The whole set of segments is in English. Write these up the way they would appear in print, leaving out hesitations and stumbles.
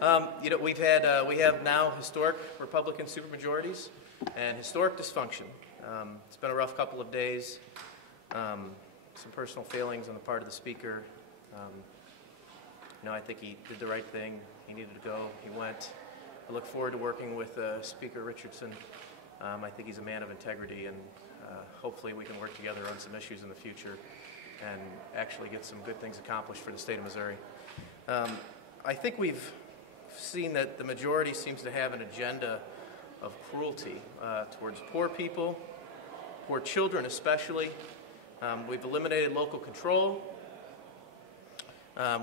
We have now historic Republican supermajorities and historic dysfunction. It's been a rough couple of days. Some personal failings on the part of the speaker. I think he did the right thing. He needed to go. He went. I look forward to working with Speaker Richardson. I think he's a man of integrity, and hopefully we can work together on some issues in the future and actually get some good things accomplished for the state of Missouri. I think we've seen that the majority seems to have an agenda of cruelty towards poor people, poor children especially. We've eliminated local control.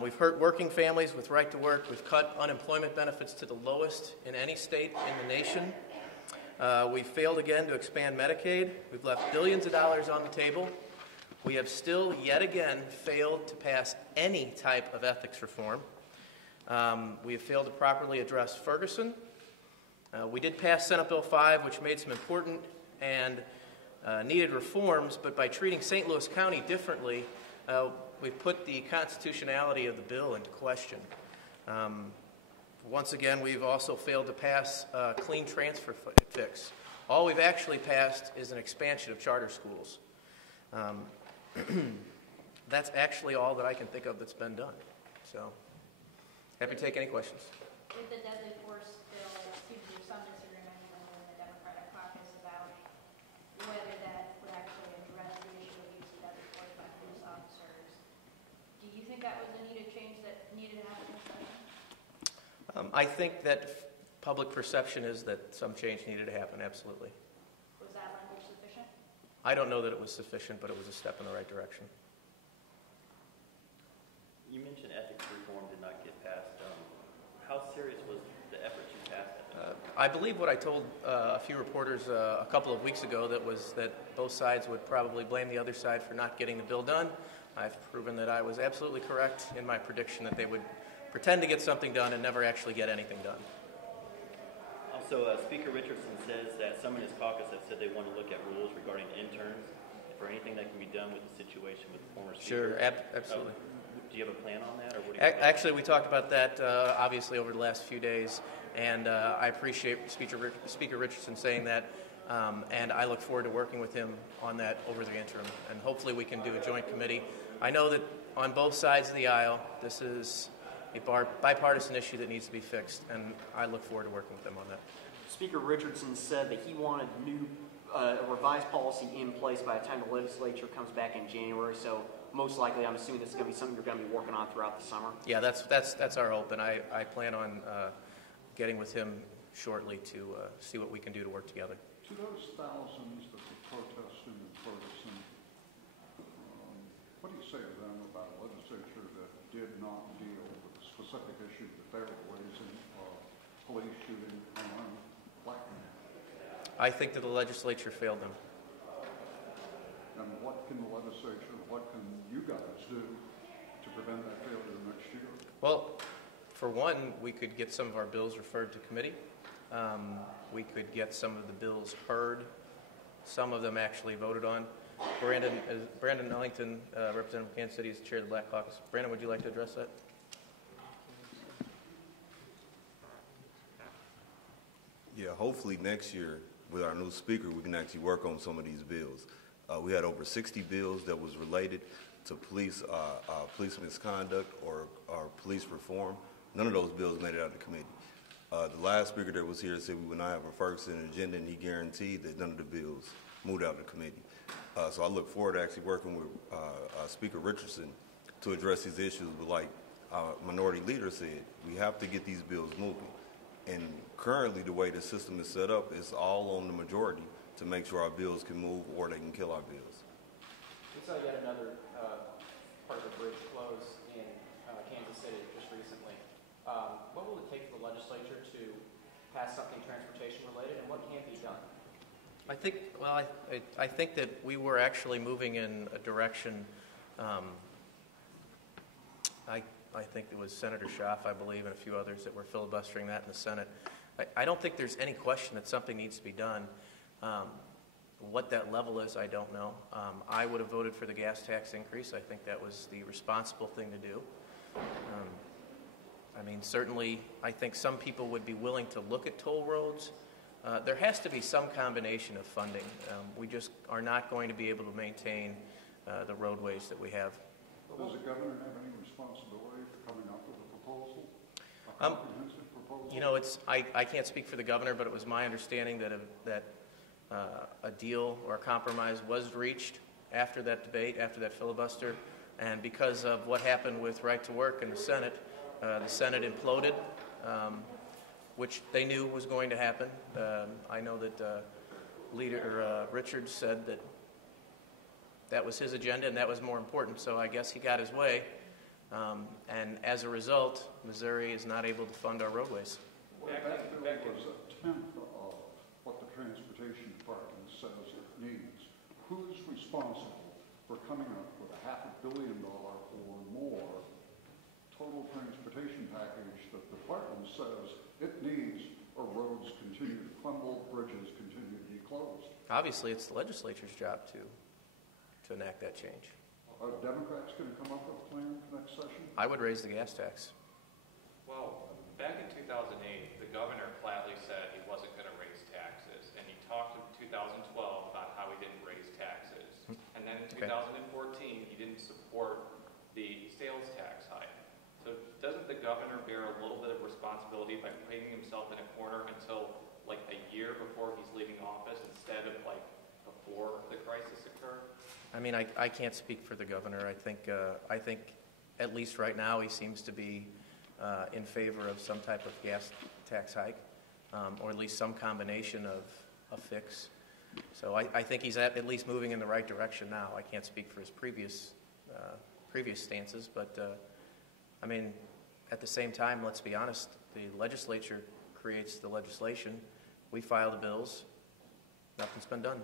We've hurt working families with right to work. We've cut unemployment benefits to the lowest in any state in the nation. We've failed again to expand Medicaid. We've left billions of dollars on the table. We have still, yet again, failed to pass any type of ethics reform. We have failed to properly address Ferguson. We did pass Senate Bill 5, which made some important and needed reforms, but by treating St. Louis County differently, we've put the constitutionality of the bill into question. Once again, we've also failed to pass a clean transfer fix. All we've actually passed is an expansion of charter schools. That's actually all that I can think of that's been done. So, happy to take any questions. With the deadly force bill, it seems there's some disagreement even within the Democratic caucus about whether that would actually address the issue of use of deadly force by police officers. Do you think that was a needed change that needed to happen in this session? I think that public perception is that some change needed to happen, absolutely. Was that language sufficient? I don't know that it was sufficient, but it was a step in the right direction. You mentioned ethics reform did not get passed. How serious was the effort to pass that? I believe what I told a few reporters a couple of weeks ago was that both sides would probably blame the other side for not getting the bill done. I've proven that I was absolutely correct in my prediction that they would pretend to get something done and never actually get anything done. Also, Speaker Richardson says that some in his caucus have said they want to look at rules regarding interns for anything that can be done with the situation with the former speaker. Sure, absolutely. Do you have a plan on that? Or what do you Actually, we talked about that obviously over the last few days, and I appreciate Speaker Richardson saying that, and I look forward to working with him on that over the interim, and hopefully we can do a joint committee. I know that on both sides of the aisle, this is a bipartisan issue that needs to be fixed, and I look forward to working with them on that. Speaker Richardson said that he wanted a revised policy in place by the time the legislature comes back in January, so most likely I'm assuming this is going to be something you're going to be working on throughout the summer. Yeah, that's our hope, and I plan on getting with him shortly to see what we can do to work together. To those thousands that were protesting in Ferguson, what do you say to them about a legislature that did not deal with the specific issue that they were raising, police shooting unarmed black men? I think that the legislature failed them. And what can the legislature, what can you guys do to prevent that failure next year? Well, for one, we could get some of our bills referred to committee. We could get some of the bills heard. Some of them actually voted on. Brandon Ellington, Representative of Kansas City, is the chair of the Black Caucus. Brandon, would you like to address that? Yeah, hopefully next year with our new speaker, we can actually work on some of these bills. We had over 60 bills that was related to police misconduct or police reform. None of those bills made it out of the committee. The last speaker that was here said we would not have a Ferguson agenda, and he guaranteed that none of the bills moved out of the committee. So I look forward to actually working with Speaker Richardson to address these issues. But like Minority Leader said, we have to get these bills moving. And currently the way the system is set up is all on the majority to make sure our bills can move or they can kill our bills. We saw yet another part of the bridge close in Kansas City just recently. What will it take for the legislature to pass something transportation related, and what can be done? I think that we were actually moving in a direction. I think it was Senator Schaaf, I believe, and a few others that were filibustering that in the Senate. I don't think there's any question that something needs to be done. What that level is, I don't know. I would have voted for the gas tax increase. I think that was the responsible thing to do. I mean, certainly, I think some people would be willing to look at toll roads. There has to be some combination of funding. We just are not going to be able to maintain the roadways that we have. Does the governor have any responsibility for coming up with a proposal, a comprehensive proposal? You know, I can't speak for the governor, but it was my understanding that a deal or a compromise was reached after that debate, after that filibuster, and because of what happened with right to work in the Senate imploded, which they knew was going to happen. I know that Leader Richards said that was his agenda and that was more important, so I guess he got his way. And as a result, Missouri is not able to fund our roadways. Well, that bill was a tenth of what the Transportation Department says it needs. Who's responsible for coming up with a $500 million or more total transportation package that the department says it needs, or roads continue to crumble, bridges continue to be closed? Obviously, it's the legislature's job to enact that change. Are Democrats going to come up with a plan for next session? I would raise the gas tax. Well, back in 2008, the governor flatly said he wasn't going to raise taxes, and he talked in 2012 about how he didn't raise taxes. And then in 2014, he didn't support the sales tax hike. So doesn't the governor bear a little bit of responsibility by painting himself in a corner until like a year before he's leaving office instead of like before the crisis occurred? I mean, I can't speak for the governor. I think at least right now he seems to be in favor of some type of gas tax hike, or at least some combination of a fix. So I think he's at least moving in the right direction now. I can't speak for his previous stances, but I mean, at the same time, let's be honest, the legislature creates the legislation. We file the bills. Nothing's been done.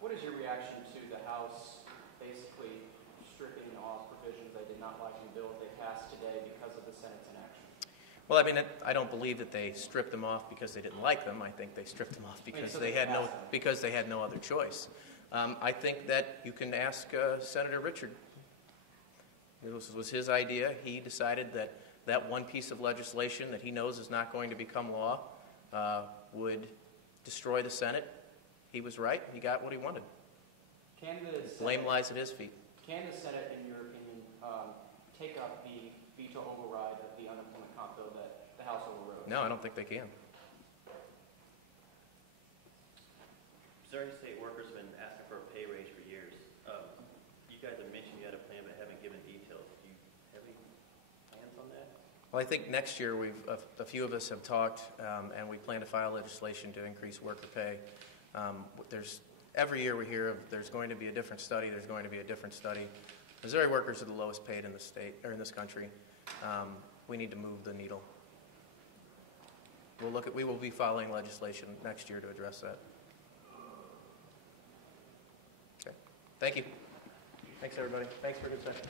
What is your reaction to the House basically stripping off provisions they did not like in the bill that they passed today because of the Senate's inaction? Well, I mean, I don't believe that they stripped them off because they didn't like them. I think they stripped them off because they had no other choice. I think that you can ask Senator Richard. This was his idea. He decided that one piece of legislation that he knows is not going to become law would destroy the Senate. He was right. He got what he wanted. Blame lies at his feet. Can the Senate, in your opinion, take up the veto override of the unemployment comp bill that the House overrode? No, I don't think they can. Missouri State workers have been asking for a pay raise for years. You guys have mentioned you had a plan but haven't given details. Do you have any plans on that? Well, I think next year a few of us have talked, and we plan to file legislation to increase worker pay. Every year we hear of there's going to be a different study. There's going to be a different study. Missouri workers are the lowest paid in the state or in this country. We need to move the needle. We will be filing legislation next year to address that. Okay. Thank you. Thanks, everybody. Thanks for a good session.